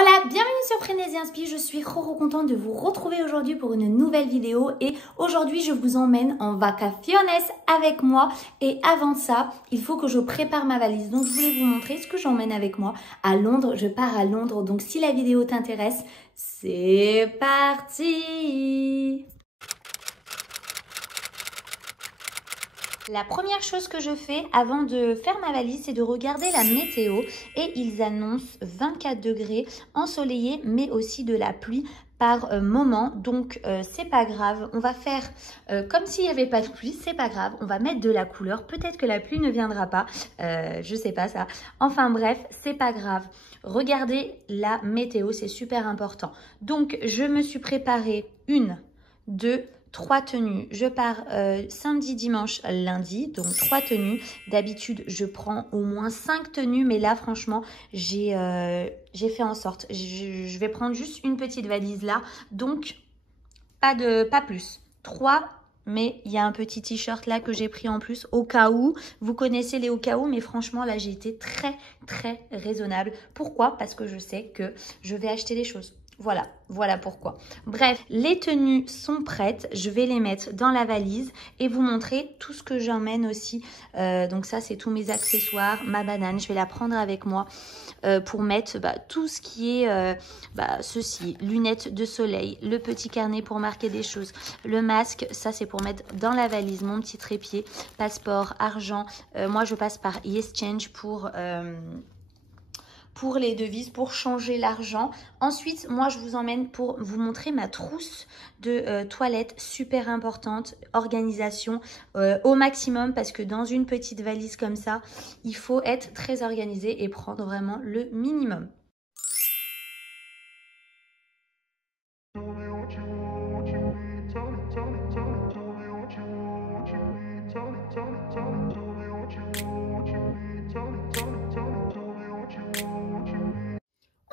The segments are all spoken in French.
Hola, bienvenue sur Frénésie Inspi, je suis trop contente de vous retrouver aujourd'hui pour une nouvelle vidéo et aujourd'hui je vous emmène en vacaciones avec moi et avant ça, il faut que je prépare ma valise. Donc je voulais vous montrer ce que j'emmène avec moi à Londres, je pars à Londres donc si la vidéo t'intéresse, c'est parti! La première chose que je fais avant de faire ma valise, c'est de regarder la météo et ils annoncent 24 degrés ensoleillé mais aussi de la pluie par moment, donc c'est pas grave, on va faire comme s'il n'y avait pas de pluie, c'est pas grave, on va mettre de la couleur, peut-être que la pluie ne viendra pas, je sais pas ça, enfin bref, c'est pas grave. Regardez la météo, c'est super important. Donc je me suis préparée 1, 2, 3 tenues. Je pars samedi, dimanche, lundi, donc 3 tenues. D'habitude, je prends au moins 5 tenues, mais là, franchement, j'ai fait en sorte. Je vais prendre juste une petite valise là, donc pas plus. 3, mais il y a un petit t-shirt là que j'ai pris en plus au cas où. Vous connaissez les au cas où, mais franchement, là, j'ai été très raisonnable. Pourquoi? Parce que je sais que je vais acheter des choses. Voilà pourquoi. Bref, les tenues sont prêtes. Je vais les mettre dans la valise et vous montrer tout ce que j'emmène aussi. Donc ça, c'est tous mes accessoires, ma banane. Je vais la prendre avec moi pour mettre tout ce qui est ceci. Lunettes de soleil, le petit carnet pour marquer des choses, le masque. Ça, c'est pour mettre dans la valise. Mon petit trépied, passeport, argent. Moi, je passe par YesChange pour les devises, pour changer l'argent. Ensuite, moi, je vous emmène pour vous montrer ma trousse de toilette, super importante, organisation au maximum, parce que dans une petite valise comme ça, il faut être très organisé et prendre vraiment le minimum.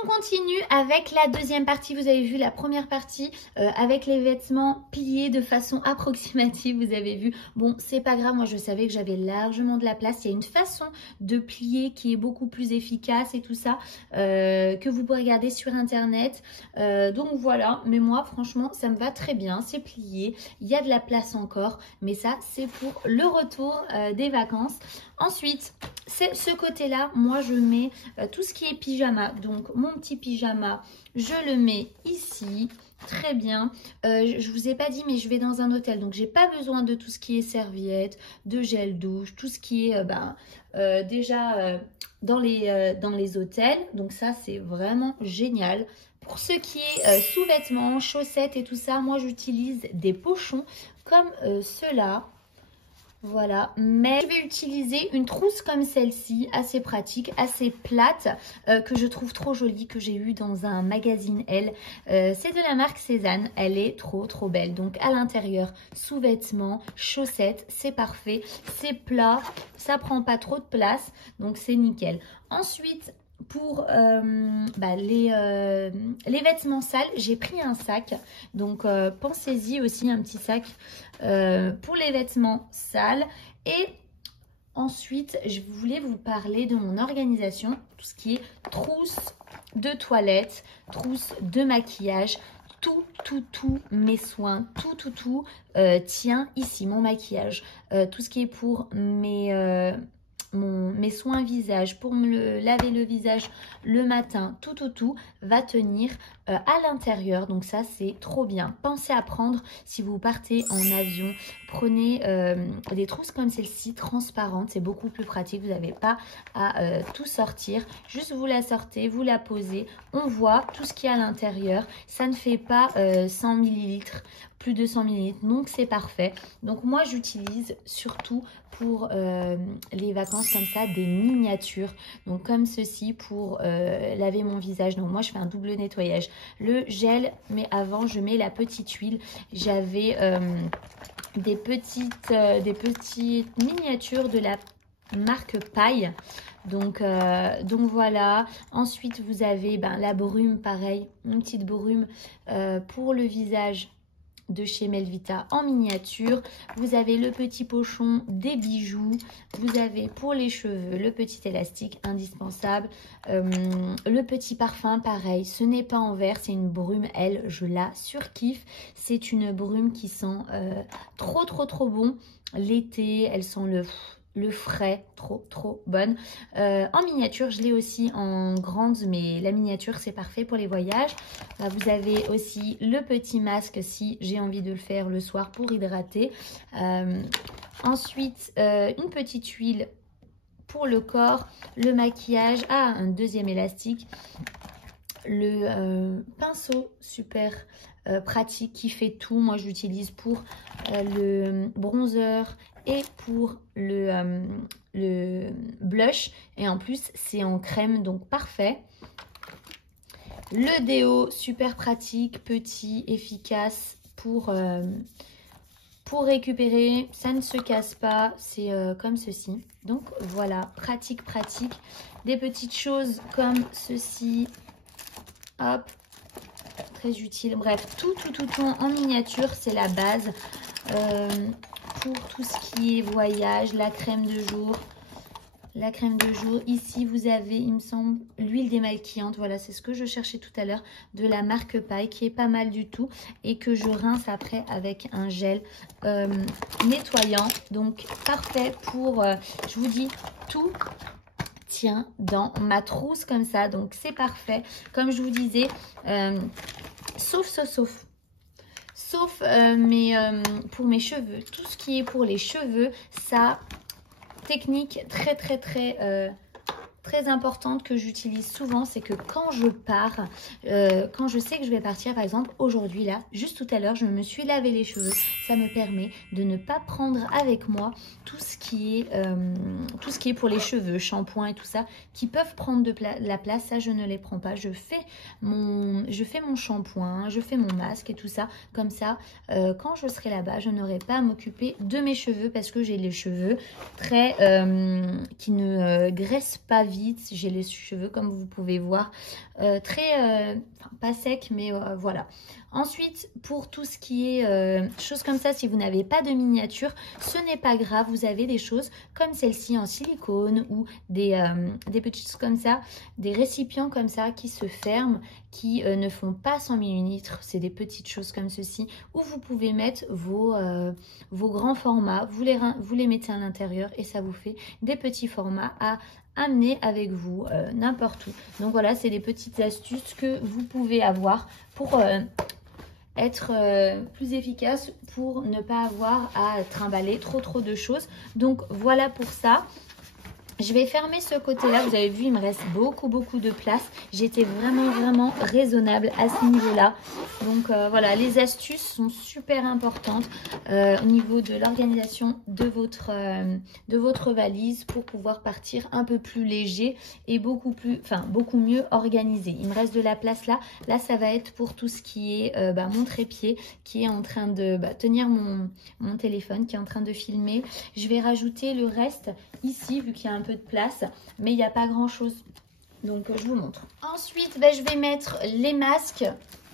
On continue avec la deuxième partie. Vous avez vu la première partie avec les vêtements pliés de façon approximative. Vous avez vu, bon, c'est pas grave. Moi, je savais que j'avais largement de la place. Il y a une façon de plier qui est beaucoup plus efficace et tout ça que vous pouvez regarder sur Internet. Donc voilà. Mais moi, franchement, ça me va très bien. C'est plié. Il y a de la place encore. Mais ça, c'est pour le retour des vacances. Ensuite, ce côté-là, moi, je mets tout ce qui est pyjama. Donc, mon petit pyjama, je le mets ici. Très bien. Je vous ai pas dit, mais je vais dans un hôtel. Donc, j'ai pas besoin de tout ce qui est serviette, de gel douche, tout ce qui est déjà dans les hôtels. Donc, ça, c'est vraiment génial. Pour ce qui est sous-vêtements, chaussettes et tout ça, moi, j'utilise des pochons comme ceux-là. Voilà, mais je vais utiliser une trousse comme celle-ci, assez pratique, assez plate, que je trouve trop jolie, que j'ai eue dans un magazine Elle. C'est de la marque Cézanne, elle est trop belle. Donc à l'intérieur, sous-vêtements, chaussettes, c'est parfait, c'est plat, ça prend pas trop de place, donc c'est nickel. Ensuite, pour les vêtements sales, j'ai pris un sac. Donc, pensez-y aussi, un petit sac pour les vêtements sales. Et ensuite, je voulais vous parler de mon organisation. Tout ce qui est trousse de toilette, trousse de maquillage. Tout mes soins, tout tient ici, mon maquillage. Tout ce qui est pour mes soins visage, pour me laver le visage le matin, tout va tenir à l'intérieur. Donc ça, c'est trop bien. Pensez à prendre, si vous partez en avion, prenez des trousses comme celle-ci, transparentes. C'est beaucoup plus pratique. Vous n'avez pas à tout sortir. Juste vous la sortez, vous la posez. On voit tout ce qu'il y a à l'intérieur. Ça ne fait pas 100 ml, plus de 100 ml. Donc c'est parfait. Donc moi, j'utilise surtout pour les vacances comme ça des miniatures, donc comme ceci pour laver mon visage. Donc moi je fais un double nettoyage, le gel, mais avant je mets la petite huile. J'avais des petites miniatures de la marque Paille. Donc voilà. Ensuite vous avez la brume, pareil, une petite brume pour le visage de chez Melvita en miniature. Vous avez le petit pochon des bijoux. Vous avez pour les cheveux le petit élastique indispensable. Le petit parfum, pareil, ce n'est pas en verre, c'est une brume, elle, je la surkiffe. C'est une brume qui sent trop bon. L'été, elle sent le frais, trop bonne. En miniature, je l'ai aussi en grande, mais la miniature, c'est parfait pour les voyages. Là, vous avez aussi le petit masque si j'ai envie de le faire le soir pour hydrater. Ensuite, une petite huile pour le corps, le maquillage, un deuxième élastique, le pinceau super pratique qui fait tout. Moi, je l'utilise pour le bronzer et pour le blush. Et en plus, c'est en crème, donc parfait. Le déo, super pratique, petit, efficace pour récupérer. Ça ne se casse pas, c'est comme ceci. Donc voilà, pratique. Des petites choses comme ceci. Hop, très utile. Bref, tout en miniature, c'est la base. Pour tout ce qui est voyage, la crème de jour. Ici, vous avez, il me semble, l'huile démaquillante. Voilà, c'est ce que je cherchais tout à l'heure, de la marque Paille, qui est pas mal du tout. Et que je rince après avec un gel nettoyant. Donc, parfait pour, je vous dis, tout tient dans ma trousse comme ça. Donc, c'est parfait. Comme je vous disais, sauf pour mes cheveux, tout ce qui est pour les cheveux, ça, technique très importante que j'utilise souvent, c'est que quand je pars, quand je sais que je vais partir, par exemple aujourd'hui là, juste tout à l'heure, je me suis lavé les cheveux. Ça me permet de ne pas prendre avec moi tout ce qui est pour les cheveux, shampoing et tout ça, qui peuvent prendre de la place. Ça, je ne les prends pas. Je fais mon shampoing, je fais mon masque et tout ça. Comme ça, quand je serai là-bas, je n'aurai pas à m'occuper de mes cheveux parce que j'ai les cheveux très qui ne graissent pas vite. J'ai les cheveux, comme vous pouvez voir, pas secs, mais voilà. Ensuite, pour tout ce qui est choses comme ça, si vous n'avez pas de miniature, ce n'est pas grave. Vous avez des choses comme celle-ci en silicone ou des petites choses comme ça, des récipients comme ça qui se ferment, qui ne font pas 100 ml. C'est des petites choses comme ceci où vous pouvez mettre vos grands formats. Vous les mettez à l'intérieur et ça vous fait des petits formats à amener avec vous n'importe où. Donc voilà, c'est des petites astuces que vous pouvez avoir pour être plus efficace, pour ne pas avoir à trimballer trop de choses. Donc voilà pour ça. Je vais fermer ce côté-là. Vous avez vu, il me reste beaucoup de place. J'étais vraiment raisonnable à ce niveau-là. Donc voilà, les astuces sont super importantes au niveau de l'organisation de votre valise pour pouvoir partir un peu plus léger et beaucoup mieux organisé. Il me reste de la place là. Là, ça va être pour tout ce qui est mon trépied qui est en train de tenir mon téléphone, qui est en train de filmer. Je vais rajouter le reste ici, vu qu'il y a un peu de place, mais il n'y a pas grand chose, donc je vous montre. Ensuite, je vais mettre les masques.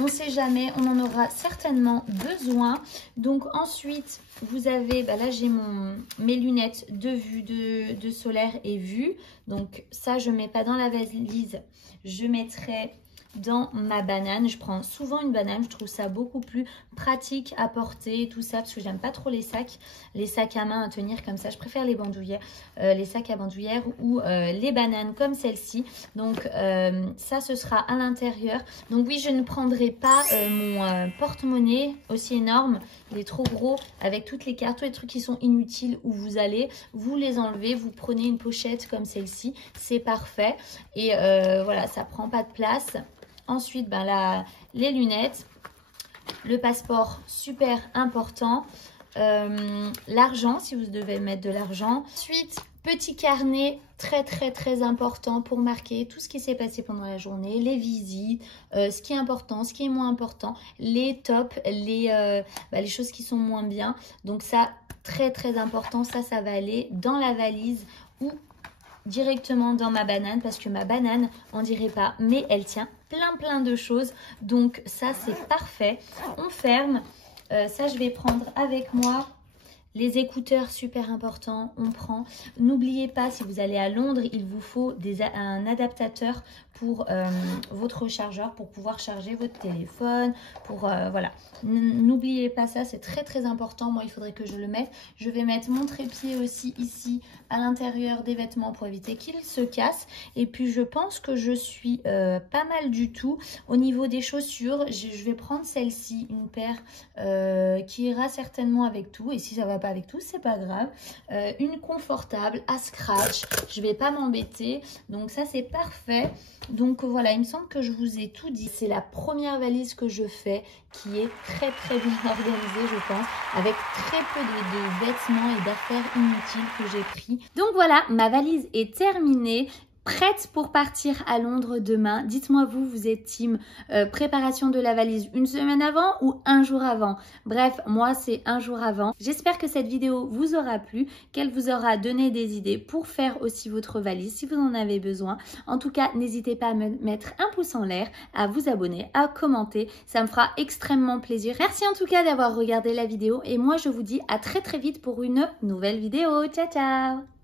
On ne sait jamais, on en aura certainement besoin. Donc ensuite, vous avez, là j'ai mes lunettes de vue de solaire et vue. Donc ça, je ne mets pas dans la valise, je mettrai dans ma banane. Je prends souvent une banane, je trouve ça beaucoup plus pratique à porter, tout ça, parce que j'aime pas trop les sacs à main à tenir comme ça. Je préfère les bandoulières, les sacs à bandoulière ou les bananes comme celle-ci. Donc ça, ce sera à l'intérieur. Donc oui, je ne prendrai pas mon porte-monnaie aussi énorme, il est trop gros, avec toutes les cartes, tous les trucs qui sont inutiles, où vous allez, vous les enlevez, vous prenez une pochette comme celle-ci, c'est parfait. Et voilà, ça prend pas de place. Ensuite, les lunettes, le passeport, super important, l'argent, si vous devez mettre de l'argent. Ensuite, petit carnet, très important pour marquer tout ce qui s'est passé pendant la journée, les visites, ce qui est important, ce qui est moins important, les tops, les choses qui sont moins bien. Donc ça, très important, ça va aller dans la valise ou directement dans ma banane, parce que ma banane, on dirait pas, mais elle tient plein de choses. Donc ça, c'est parfait. On ferme. Ça, je vais prendre avec moi. Les écouteurs, super important, on prend. N'oubliez pas, si vous allez à Londres, il vous faut un adaptateur pour votre chargeur, pour pouvoir charger votre téléphone, voilà. N'oubliez pas ça, c'est très très important. Moi, il faudrait que je le mette. Je vais mettre mon trépied aussi ici, à l'intérieur des vêtements pour éviter qu'ils se cassent. Et puis, je pense que je suis pas mal du tout. Au niveau des chaussures, je vais prendre celle-ci, une paire qui ira certainement avec tout. Et si ça va pas avec tout, c'est pas grave. Une confortable à scratch, je vais pas m'embêter, donc ça c'est parfait. Donc voilà, il me semble que je vous ai tout dit. C'est la première valise que je fais, qui est très très bien organisée, je pense, avec très peu de vêtements et d'affaires inutiles que j'ai pris. Donc voilà, ma valise est terminée. Prête pour partir à Londres demain. Dites-moi vous êtes team préparation de la valise une semaine avant ou un jour avant? Bref, moi c'est un jour avant. J'espère que cette vidéo vous aura plu, qu'elle vous aura donné des idées pour faire aussi votre valise si vous en avez besoin. En tout cas, n'hésitez pas à me mettre un pouce en l'air, à vous abonner, à commenter. Ça me fera extrêmement plaisir. Merci en tout cas d'avoir regardé la vidéo et moi je vous dis à très très vite pour une nouvelle vidéo. Ciao ciao!